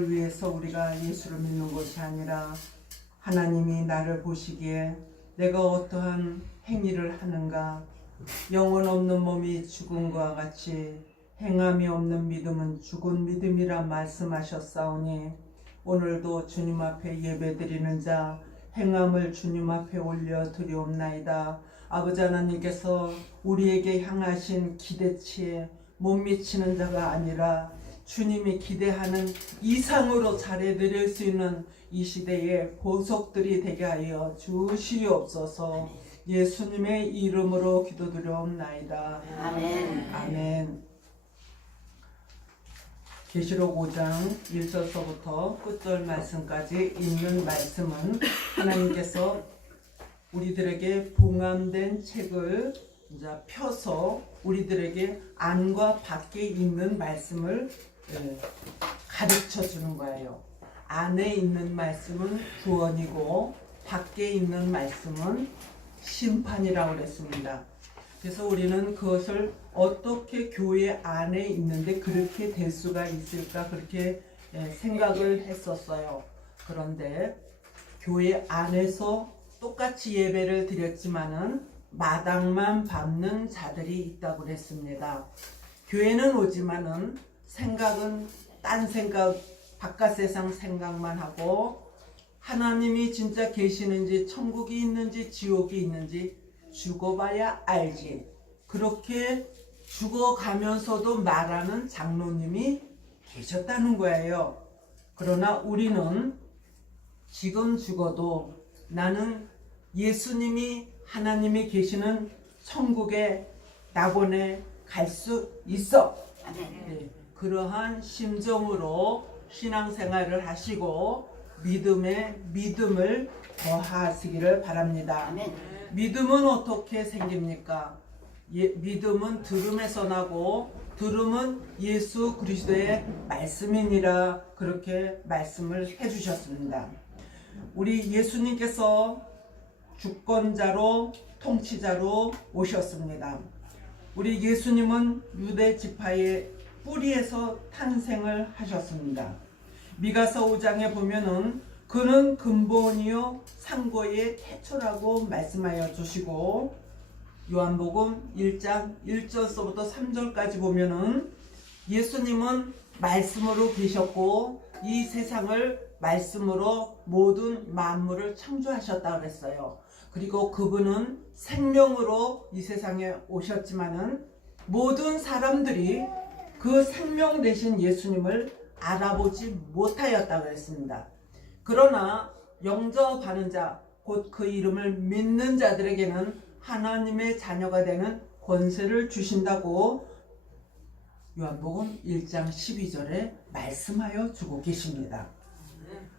위해서 우리가 예수를 믿는 것이 아니라 하나님이 나를 보시기에 내가 어떠한 행위를 하는가, 영혼 없는 몸이 죽음과 같이 행함이 없는 믿음은 죽은 믿음이라 말씀하셨사오니 오늘도 주님 앞에 예배드리는 자 행함을 주님 앞에 올려 드리옵나이다. 아버지 하나님께서 우리에게 향하신 기대치에 못 미치는 자가 아니라 주님이 기대하는 이상으로 잘해드릴 수 있는 이 시대의 보석들이 되게 하여 주시옵소서. 예수님의 이름으로 기도드려옵나이다. 아멘. 아멘. 계시록 5장 1절서부터 끝절 말씀까지 있는 말씀은 하나님께서 우리들에게 봉함된 책을 이제 펴서 우리들에게 안과 밖에 있는 말씀을 가르쳐 주는 거예요. 안에 있는 말씀은 구원이고 밖에 있는 말씀은 심판이라고 그랬습니다. 그래서 우리는 그것을 어떻게 교회 안에 있는데 그렇게 될 수가 있을까 그렇게 생각을 했었어요. 그런데 교회 안에서 똑같이 예배를 드렸지만은 마당만 밟는 자들이 있다고 그랬습니다. 교회는 오지만은 생각은 딴 생각, 바깥 세상 생각만 하고 하나님이 진짜 계시는지 천국이 있는지 지옥이 있는지 죽어봐야 알지. 그렇게 죽어가면서도 말하는 장로님이 계셨다는 거예요. 그러나 우리는 지금 죽어도 나는 예수님이 하나님이 계시는 천국의 낙원에 갈 수 있어. 네, 그러한 심정으로 신앙생활을 하시고 믿음에 믿음을 더하시기를 바랍니다. 아멘. 믿음은 어떻게 생깁니까? 믿음은 들음에서 나고 들음은 예수 그리스도의 말씀이니라 그렇게 말씀을 해주셨습니다. 우리 예수님께서 주권자로 통치자로 오셨습니다. 우리 예수님은 유대 지파의 뿌리에서 탄생을 하셨습니다. 미가서 5장에 보면은 그는 근본이요 상고의 태초라고 말씀하여 주시고 요한복음 1장 1절서부터 3절까지 보면은 예수님은 말씀으로 계셨고 이 세상을 말씀으로 모든 만물을 창조하셨다고 그랬어요. 그리고 그분은 생명으로 이 세상에 오셨지만은 모든 사람들이 그 생명 되신 예수님을 알아보지 못하였다고 했습니다. 그러나 영접하는 자, 곧 그 이름을 믿는 자들에게는 하나님의 자녀가 되는 권세를 주신다고 요한복음 1장 12절에 말씀하여 주고 계십니다.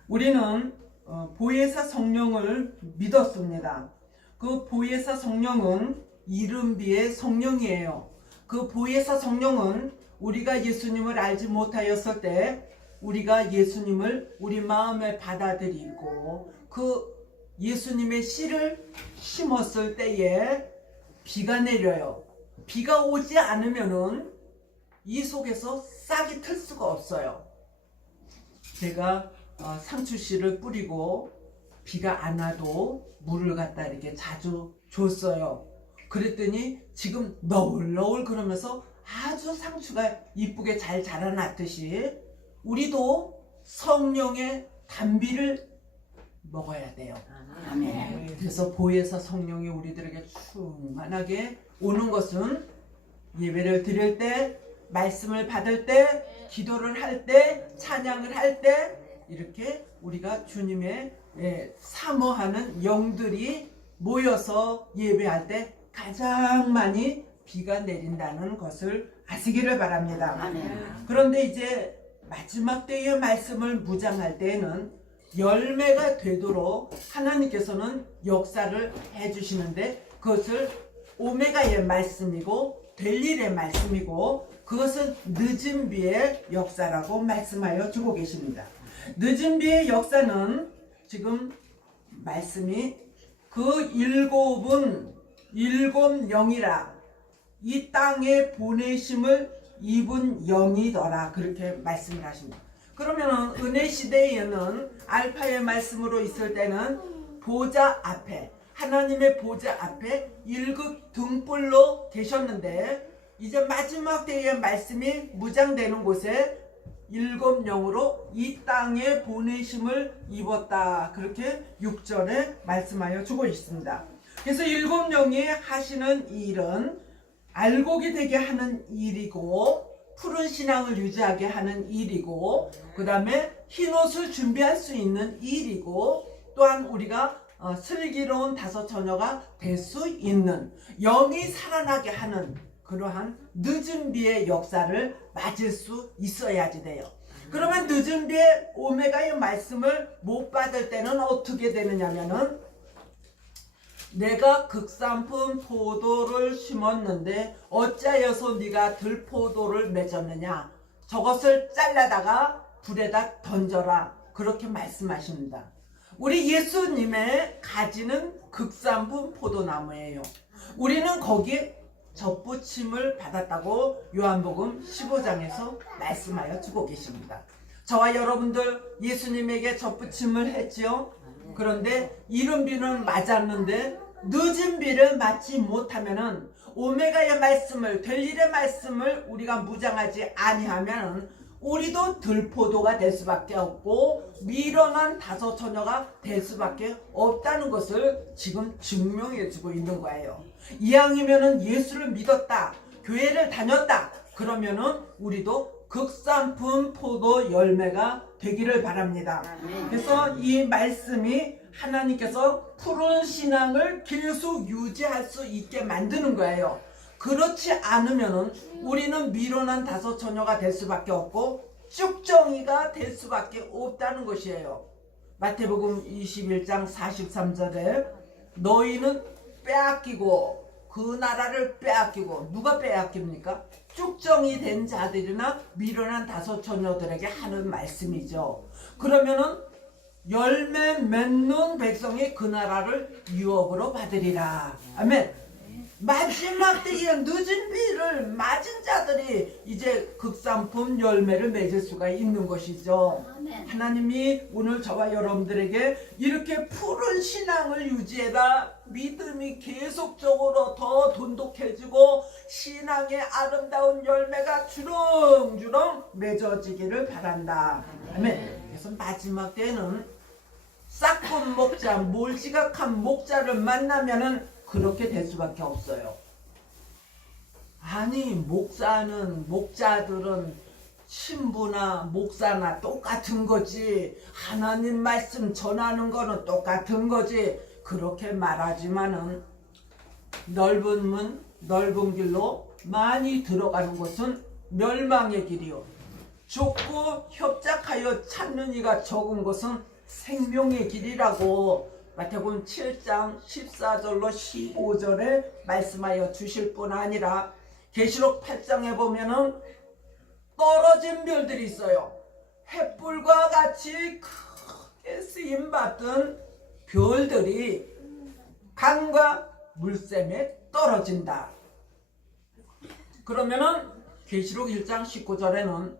우리는 보혜사 성령을 믿었습니다. 그 보혜사 성령은 이른비의 성령이에요. 그 보혜사 성령은 우리가 예수님을 알지 못하였을 때 우리가 예수님을 우리 마음에 받아들이고 그 예수님의 씨를 심었을 때에 비가 내려요. 비가 오지 않으면은 이 속에서 싹이 틀 수가 없어요. 제가 상추씨를 뿌리고 비가 안 와도 물을 갖다 이렇게 자주 줬어요. 그랬더니 지금 너울너울 그러면서 아주 상추가 이쁘게 잘 자라났듯이 우리도 성령의 단비를 먹어야 돼요. 아멘. 그래서 보혜사 성령이 우리들에게 충만하게 오는 것은 예배를 드릴 때, 말씀을 받을 때, 기도를 할 때, 찬양을 할 때 이렇게 우리가 주님의 사모하는 영들이 모여서 예배할 때 가장 많이 비가 내린다는 것을 아시기를 바랍니다. 아멘. 그런데 이제 마지막 때의 말씀을 무장할 때에는 열매가 되도록 하나님께서는 역사를 해주시는데 그것을 오메가의 말씀이고 될 일의 말씀이고 그것은 늦은 비의 역사라고 말씀하여 주고 계십니다. 늦은 비의 역사는 지금 말씀이 그 일곱은 일곱 영이라 이 땅에 보내심을 입은 영이더라 그렇게 말씀을 하십니다. 그러면은 은혜 시대에는 알파의 말씀으로 있을 때는 보좌 앞에, 하나님의 보좌 앞에 일급 등불로 계셨는데, 이제 마지막 때의 말씀이 무장되는 곳에 일곱 영으로 이 땅에 보내심을 입었다. 그렇게 6절에 말씀하여 주고 있습니다. 그래서 일곱 영이 하시는 일은 알곡이 되게 하는 일이고, 푸른 신앙을 유지하게 하는 일이고, 그 다음에 흰옷을 준비할 수 있는 일이고, 또한 우리가 슬기로운 다섯 처녀가 될 수 있는, 영이 살아나게 하는 그러한 늦은 비의 역사를 맞을 수 있어야지 돼요. 그러면 늦은 비의 오메가의 말씀을 못 받을 때는 어떻게 되느냐면은, 내가 극산품 포도를 심었는데 어찌하여서 네가 들포도를 맺었느냐, 저것을 잘라다가 불에다 던져라, 그렇게 말씀하십니다. 우리 예수님의 가지는 극산품 포도나무예요. 우리는 거기에 접붙임을 받았다고 요한복음 15장에서 말씀하여 주고 계십니다. 저와 여러분들 예수님에게 접붙임을 했지요. 그런데 이른 비는 맞았는데 늦은 비를 맞지 못하면은, 오메가의 말씀을, 될 일의 말씀을 우리가 무장하지 아니하면 우리도 들포도가 될 수밖에 없고 미련한 다섯 처녀가 될 수밖에 없다는 것을 지금 증명해 주고 있는 거예요. 이왕이면은 예수를 믿었다, 교회를 다녔다, 그러면은 우리도 극산품 포도 열매가 되기를 바랍니다. 그래서 이 말씀이 하나님께서 푸른 신앙을 계속 유지할 수 있게 만드는 거예요. 그렇지 않으면은 우리는 미련한 다섯 처녀가 될 수밖에 없고 쭉정이가 될 수밖에 없다는 것이에요. 마태복음 21장 43절에 너희는 빼앗기고, 그 나라를 빼앗기고, 누가 빼앗깁니까? 쭉정이 된 자들이나 미련한 다섯 처녀들에게 하는 말씀이죠. 그러면은 열매 맺는 백성이 그 나라를 유업으로 받으리라. 아멘. 마지막 때에 늦은 비를 맞은 자들이 이제 극산품 열매를 맺을 수가 있는 것이죠. 하나님이 오늘 저와 여러분들에게 이렇게 푸른 신앙을 유지해라, 믿음이 계속적으로 더 돈독해지고 신앙의 아름다운 열매가 주렁주렁 맺어지기를 바란다. 아멘. 그래서 마지막 때는 싹군 목자, 몰지각한 목자를 만나면은 그렇게 될 수밖에 없어요. 아니, 목자들은 신부나 목사나 똑같은 거지, 하나님 말씀 전하는 거는 똑같은 거지, 그렇게 말하지만은 넓은 문, 넓은 길로 많이 들어가는 곳은 멸망의 길이요, 좁고 협착하여 찾는 이가 적은 것은 생명의 길이라고 마태복음 7장 14절로 15절에 말씀하여 주실 뿐 아니라, 계시록 8장에 보면은 떨어진 별들이 있어요. 횃불과 같이 크게 쓰임받던 별들이 강과 물샘에 떨어진다. 그러면은 계시록 1장 19절에는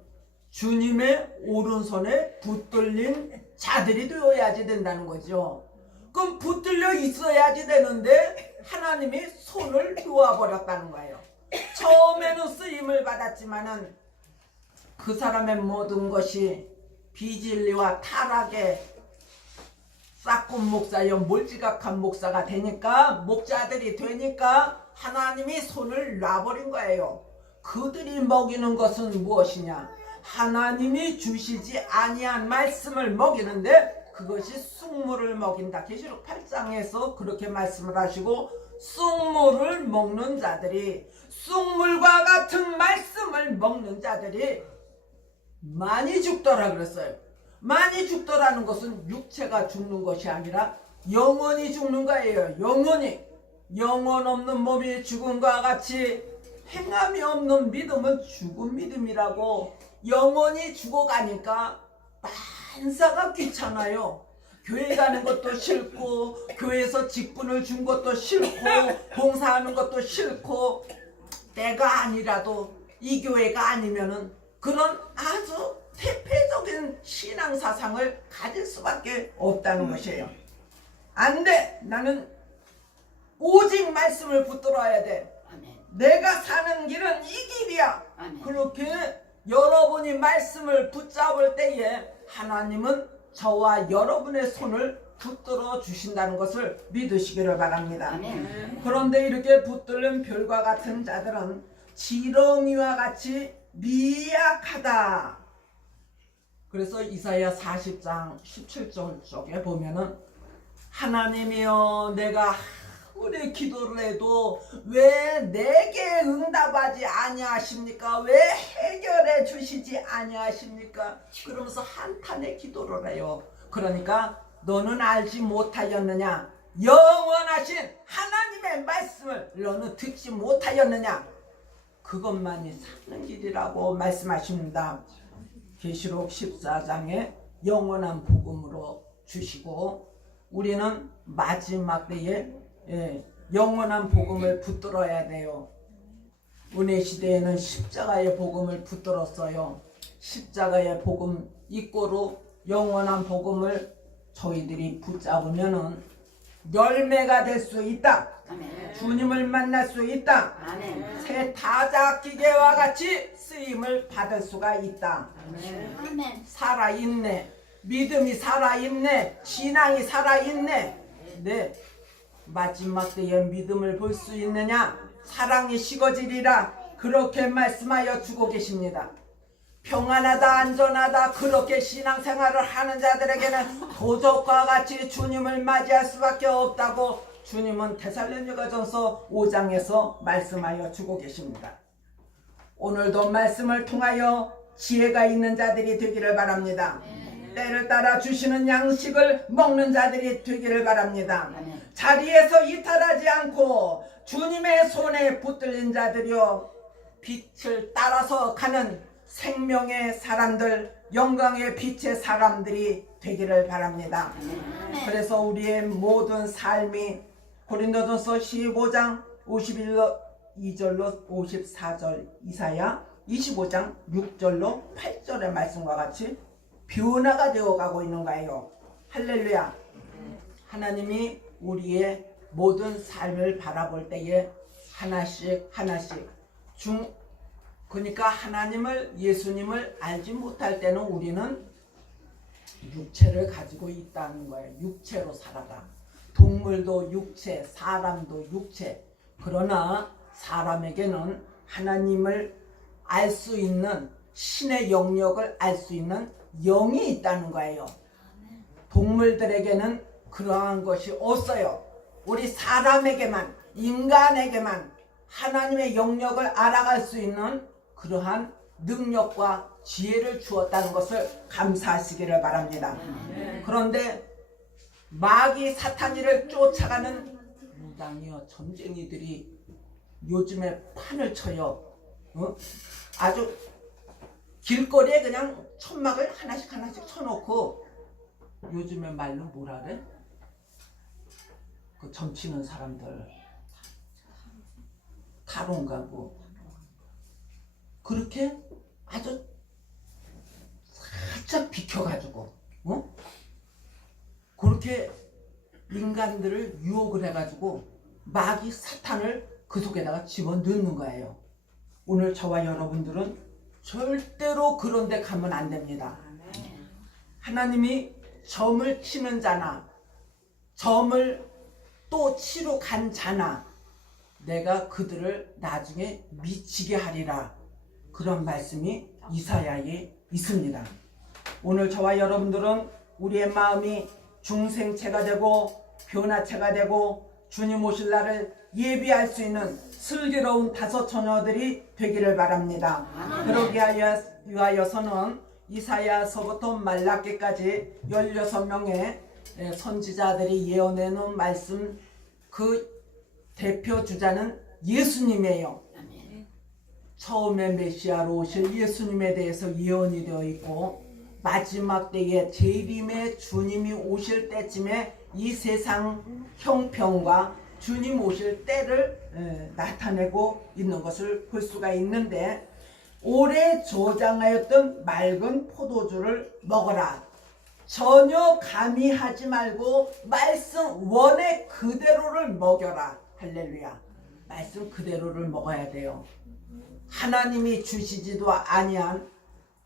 주님의 오른손에 붙들린 자들이 되어야지 된다는 거죠. 그럼 붙들려 있어야지 되는데 하나님이 손을 놓아버렸다는 거예요. 처음에는 쓰임을 받았지만은 그 사람의 모든 것이 비진리와 타락의 싹군 목사여 몰지각한 목사가 되니까, 목자들이 되니까 하나님이 손을 놔버린 거예요. 그들이 먹이는 것은 무엇이냐? 하나님이 주시지 아니한 말씀을 먹이는데 그것이 쑥물을 먹인다. 계시록 8장에서 그렇게 말씀을 하시고, 쑥물을 먹는 자들이, 쑥물과 같은 말씀을 먹는 자들이 많이 죽더라 그랬어요. 많이 죽더라는 것은 육체가 죽는 것이 아니라 영원히 죽는 거예요. 영원히. 영원 없는 몸이 죽음과 같이 행함이 없는 믿음은 죽은 믿음이라고. 영원히 죽어가니까 만사가 귀찮아요. 교회 가는 것도 싫고, 교회에서 직분을 준 것도 싫고, 봉사하는 것도 싫고, 때가 아니라도 이 교회가 아니면은 그런 아주 태폐적인 신앙 사상을 가질 수밖에 없다는 것이에요. 안 돼. 나는 오직 말씀을 붙들어야 돼. 아멘. 내가 사는 길은 이 길이야. 아멘. 그렇게 여러분이 말씀을 붙잡을 때에 하나님은 저와 여러분의 손을 붙들어 주신다는 것을 믿으시기를 바랍니다. 아멘. 그런데 이렇게 붙들는 별과 같은 자들은 지렁이와 같이 미약하다. 그래서 이사야 40장 17절 쪽에 보면은 하나님이여 내가 아무리 기도를 해도 왜 내게 응답하지 아니하십니까? 왜 해결해 주시지 아니하십니까? 그러면서 한탄의 기도를 해요. 그러니까 너는 알지 못하였느냐? 영원하신 하나님의 말씀을 너는 듣지 못하였느냐? 그것만이 사는 길이라고 말씀하십니다. 계시록 14장에 영원한 복음으로 주시고 우리는 마지막 때에 영원한 복음을 붙들어야 돼요. 은혜 시대에는 십자가의 복음을 붙들었어요. 십자가의 복음 이꼬로 영원한 복음을 저희들이 붙잡으면은 열매가 될 수 있다. 아멘. 주님을 만날 수 있다. 아멘. 새 타작기계와 같이 쓰임을 받을 수가 있다. 아멘. 살아있네. 믿음이 살아있네. 신앙이 살아있네. 네. 마지막 때에 믿음을 볼 수 있느냐? 사랑이 식어지리라. 그렇게 말씀하여 주고 계십니다. 평안하다 안전하다 그렇게 신앙생활을 하는 자들에게는 도적과 같이 주님을 맞이할 수밖에 없다고 주님은 데살로니가전서 5장에서 말씀하여 주고 계십니다. 오늘도 말씀을 통하여 지혜가 있는 자들이 되기를 바랍니다. 때를 따라 주시는 양식을 먹는 자들이 되기를 바랍니다. 자리에서 이탈하지 않고 주님의 손에 붙들린 자들이요 빛을 따라서 가는 생명의 사람들, 영광의 빛의 사람들이 되기를 바랍니다. 그래서 우리의 모든 삶이 고린도전서 15장 51절 54절 이사야 25장 6절로 8절의 말씀과 같이 변화가 되어가고 있는 거예요. 할렐루야. 하나님이 우리의 모든 삶을 바라볼 때에 하나씩 그러니까 하나님을 예수님을 알지 못할 때는 우리는 육체를 가지고 있다는 거예요. 육체로 살아가. 동물도 육체, 사람도 육체. 그러나 사람에게는 하나님을 알 수 있는 신의 영역을 알 수 있는 영이 있다는 거예요. 동물들에게는 그러한 것이 없어요. 우리 사람에게만, 인간에게만 하나님의 영역을 알아갈 수 있는 그러한 능력과 지혜를 주었다는 것을 감사하시기를 바랍니다. 그런데 마귀 사탄이를 쫓아가는 무당이요 점쟁이들이 요즘에 판을 쳐요. 아주 길거리에 그냥 천막을 하나씩 쳐놓고 요즘에 말로 뭐라 그래? 그 점치는 사람들 타론 가고 그렇게 아주 살짝 비켜가지고 그렇게 인간들을 유혹을 해가지고 마귀 사탄을 그 속에다가 집어넣는 거예요. 오늘 저와 여러분들은 절대로 그런 데 가면 안 됩니다. 하나님이 점을 치는 자나 점을 또 치러 간 자나 내가 그들을 나중에 미치게 하리라. 그런 말씀이 이사야에 있습니다. 오늘 저와 여러분들은 우리의 마음이 중생체가 되고 변화체가 되고 주님 오실 날을 예비할 수 있는 슬기로운 다섯 처녀들이 되기를 바랍니다. 그러기 위하여서는 이사야서부터 말라기까지 16명의 선지자들이 예언해놓은 말씀 그 대표 주자는 예수님이에요. 처음에 메시아로 오실 예수님에 대해서 예언이 되어 있고 마지막 때에 재림의 주님이 오실 때쯤에 이 세상 형편과 주님 오실 때를 나타내고 있는 것을 볼 수가 있는데 오래 저장하였던 맑은 포도주를 먹어라. 전혀 가미하지 말고 말씀 원의 그대로를 먹여라. 할렐루야. 말씀 그대로를 먹어야 돼요. 하나님이 주시지도 아니한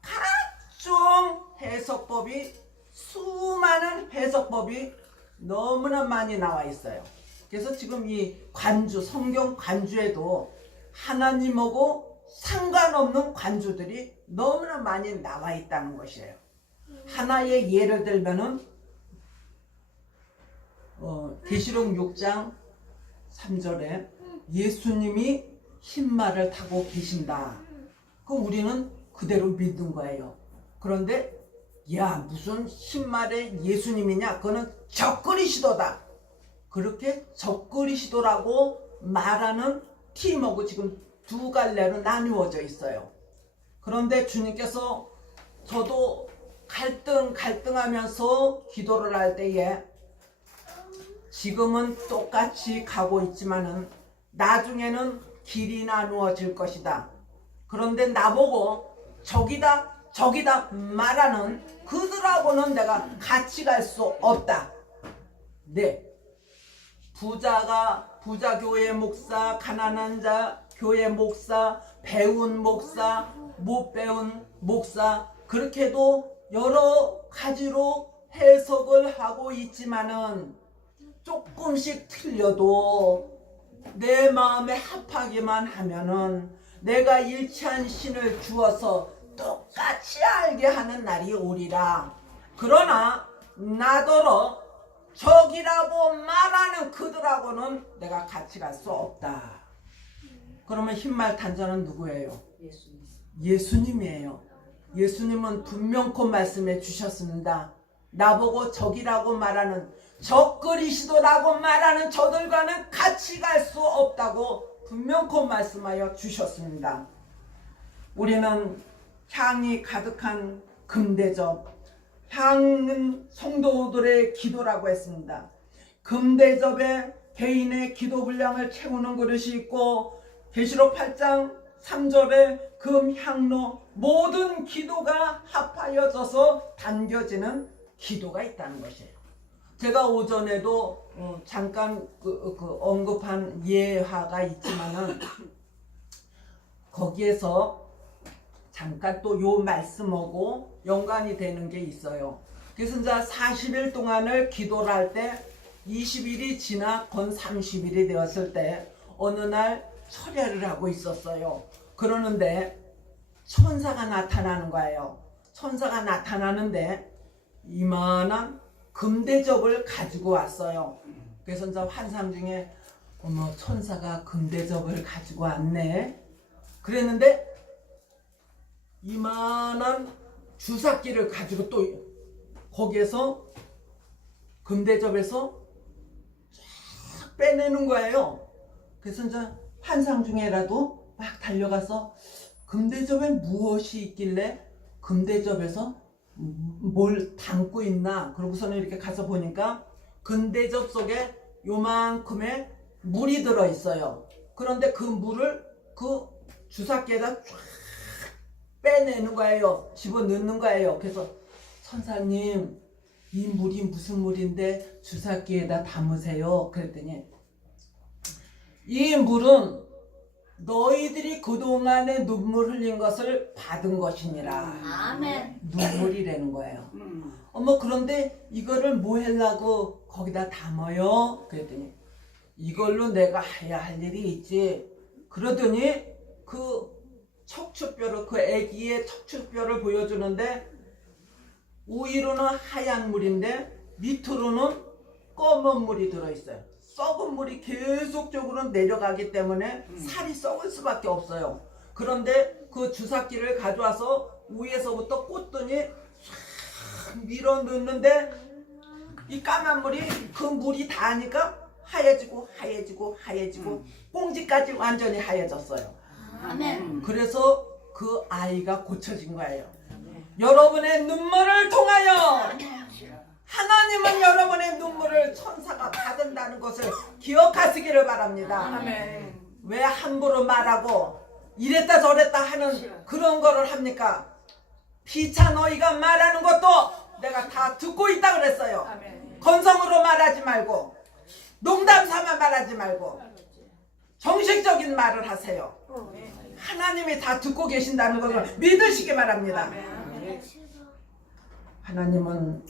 각종 해석법이, 수많은 해석법이 너무나 많이 나와 있어요. 그래서 지금 이 관주, 성경 관주에도 하나님하고 상관없는 관주들이 너무나 많이 나와 있다는 것이에요. 하나의 예를 들면은 계시록 6장 3절에 예수님이 흰말을 타고 계신다. 그럼 우리는 그대로 믿는 거예요. 그런데 야, 무슨 흰말의 예수님이냐? 그거는 적그리스도다. 그렇게 적그리스도라고 말하는 팀하고 지금 두 갈래로 나누어져 있어요. 그런데 주님께서 저도 갈등하면서 기도를 할 때에 지금은 똑같이 가고 있지만은 나중에는 길이 나누어질 것이다. 그런데 나보고 저기다 말하는 그들하고는 내가 같이 갈 수 없다. 네. 부자 교회 목사, 가난한 자 교회 목사, 배운 목사, 못 배운 목사, 그렇게도 여러 가지로 해석을 하고 있지만은 조금씩 틀려도 내 마음에 합하기만 하면은 내가 일치한 신을 주어서 똑같이 알게 하는 날이 오리라. 그러나 나더러 적이라고 말하는 그들하고는 내가 같이 갈 수 없다. 그러면 흰말 탄자는 누구예요? 예수님이에요. 예수님은 분명코 말씀해 주셨습니다. 나보고 적이라고 말하는, 적그리스도라고 말하는 저들과는 같이 갈 수 없다고 분명코 말씀하여 주셨습니다. 우리는 향이 가득한 금대접, 향은 성도들의 기도라고 했습니다. 금대접에 개인의 기도 분량을 채우는 그릇이 있고, 계시록 8장 3절에 금향로, 모든 기도가 합하여져서 담겨지는 기도가 있다는 것이에요. 제가 오전에도 잠깐 언급한 예화가 있지만은 거기에서 잠깐 또 요 말씀하고 연관이 되는 게 있어요. 그래서 이제 40일 동안을 기도를 할 때 20일이 지나 건 30일이 되었을 때 어느 날 철야를 하고 있었어요. 그러는데 천사가 나타나는 거예요. 천사가 나타나는데 이만한 금대접을 가지고 왔어요. 그래서 이제 환상 중에 어머, 천사가 금대접을 가지고 왔네. 그랬는데 이만한 주삭기를 가지고 또 거기에서 금대접에서 쫙 빼내는 거예요. 그래서 이제 환상 중에라도 막 달려가서 금대접에 무엇이 있길래 금대접에서 뭘 담고 있나, 그러고서는 이렇게 가서 보니까 금대접 속에 요만큼의 물이 들어있어요. 그런데 그 물을 그 주삭기에다 쫙 빼내는 거예요. 집어넣는 거예요. 그래서 선사님, 이 물이 무슨 물인데 주삭기에다 담으세요. 그랬더니 이 물은 너희들이 그동안에 눈물 흘린 것을 받은 것이니라. 아멘. 눈물이라는 거예요. 어머, 그런데 이거를 뭐 하려고 거기다 담아요? 그랬더니 이걸로 내가 해야 할 일이 있지. 그러더니 그 척추뼈를, 그 아기의 척추뼈를 보여주는데 위로는 하얀 물인데 밑으로는 검은 물이 들어있어요. 썩은 물이 계속적으로 내려가기 때문에 살이 썩을 수밖에 없어요. 그런데 그 주삭기를 가져와서 위에서부터 꽂더니 쫙 밀어 넣는데 이 까만 물이 그 물이 닿으니까 하얘지고 꽁지까지 완전히 하얘졌어요. 아멘. 그래서 그 아이가 고쳐진 거예요. 여러분의 눈물을 통하여 하나님은 여러분의 눈물을 천사가 받은다는 것을 기억하시기를 바랍니다. 아멘. 왜 함부로 말하고 이랬다 저랬다 하는 그런 거를 합니까? 피차 너희가 말하는 것도 내가 다 듣고 있다 그랬어요. 건성으로 말하지 말고 농담 삼아 말하지 말고 정식적인 말을 하세요. 하나님이 다 듣고 계신다는 것을 믿으시기 바랍니다. 하나님은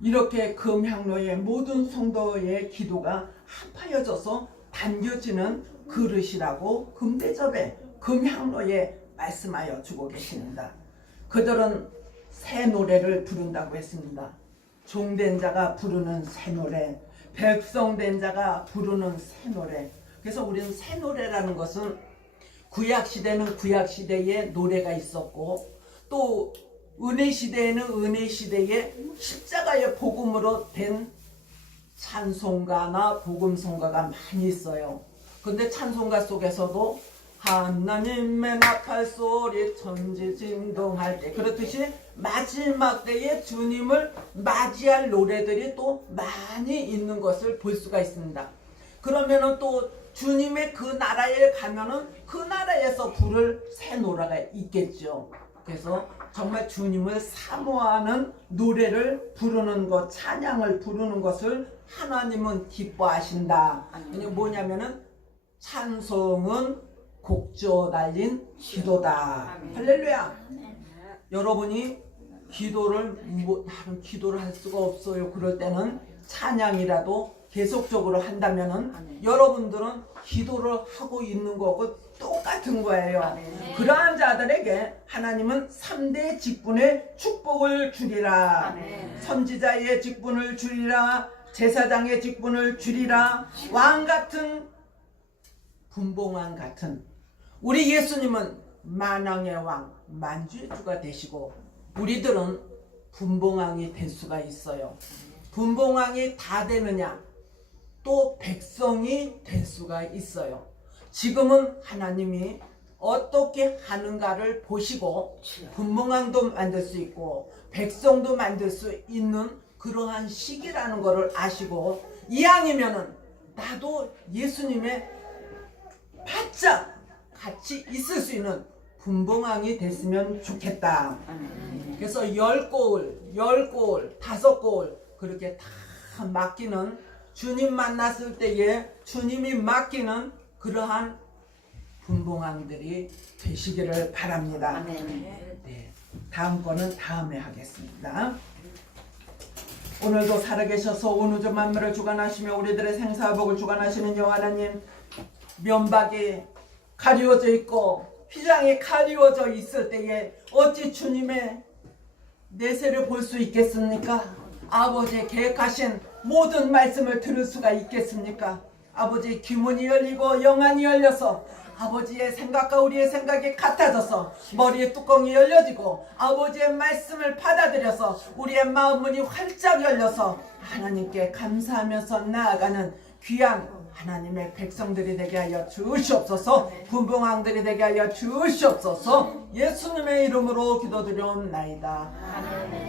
이렇게 금향로의 모든 성도의 기도가 합하여져서 담겨지는 그릇이라고 금대접에 금향로에 말씀하여 주고 계십니다. 그들은 새 노래를 부른다고 했습니다. 종된 자가 부르는 새 노래, 백성된 자가 부르는 새 노래. 그래서 우리는 새 노래라는 것은 구약시대는 구약시대에 노래가 있었고 또 은혜시대에는 은혜시대에 십자가의 복음으로 된 찬송가나 복음송가가 많이 있어요. 근데 찬송가 속에서도 하나님의 나팔 소리 천지 진동할 때 그렇듯이 마지막 때에 주님을 맞이할 노래들이 또 많이 있는 것을 볼 수가 있습니다. 그러면은 또 주님의 그 나라에 가면은 그 나라에서 부를 새 노래가 있겠죠. 그래서 정말 주님을 사모하는 노래를 부르는 것, 찬양을 부르는 것을 하나님은 기뻐하신다. 뭐냐면은 찬송은 곡조 달린 기도다. 할렐루야. 여러분이 나는 기도를 할 수가 없어요. 그럴 때는 찬양이라도 계속적으로 한다면은 여러분들은 기도를 하고 있는 거고 똑같은 거예요. 그러한 자들에게 하나님은 3대 직분의 축복을 주리라. 선지자의 직분을 주리라. 제사장의 직분을 주리라. 왕 같은 분봉왕 같은 우리 예수님은 만왕의 왕 만주의 주가 되시고 우리들은 분봉왕이 될 수가 있어요. 분봉왕이 다 되느냐? 또 백성이 될 수가 있어요. 지금은 하나님이 어떻게 하는가를 보시고 분봉왕도 만들 수 있고 백성도 만들 수 있는 그러한 시기라는 것을 아시고 이왕이면은 나도 예수님의 바짝 같이 있을 수 있는 분봉왕이 됐으면 좋겠다. 그래서 10고을, 10고을, 5고을 그렇게 다 맡기는 주님 만났을 때에 주님이 맡기는 그러한 분봉왕들이 되시기를 바랍니다. 네, 다음 거는 다음에 하겠습니다. 오늘도 살아계셔서 온 우주 만물을 주관하시며 우리들의 생사복을 주관하시는 여호와 하나님, 면박이 가리워져 있고 휘장이 가리워져 있을 때에 어찌 주님의 내세를 볼 수 있겠습니까? 아버지의 계획하신 모든 말씀을 들을 수가 있겠습니까? 아버지의 귀문이 열리고 영안이 열려서 아버지의 생각과 우리의 생각이 같아져서 머리의 뚜껑이 열려지고 아버지의 말씀을 받아들여서 우리의 마음문이 활짝 열려서 하나님께 감사하면서 나아가는 귀한 하나님의 백성들이 되게 하여 주시옵소서. 분봉왕들이 되게 하여 주시옵소서. 예수님의 이름으로 기도드려옵나이다. 아멘.